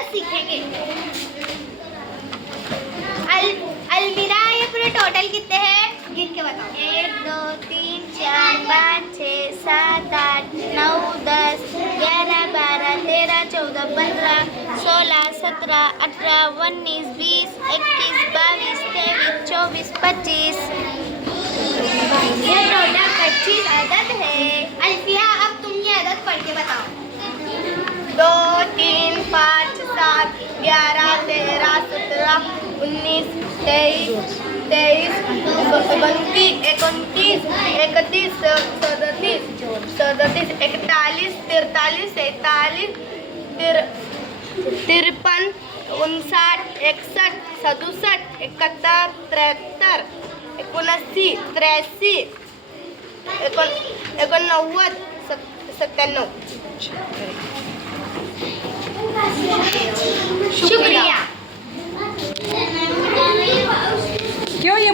अदद सीखेंगे। अलमीरा, ये पूरे टोटल कितने हैं गिन के बताओ। 1 2 3 4 5 6 7 8 9 10 11 12 13 14 15 16 17 18 19 20 21 22 23 24 25। ये टोटल 25 अदद है। अल्फिया, अब तुम ये अदद पढ़ के बताओ। 2 3 5 7 11 13 17 19 23 23 29 31 31 37 37 41 43 43 53 59 61 67 71 73 79 83 89 97।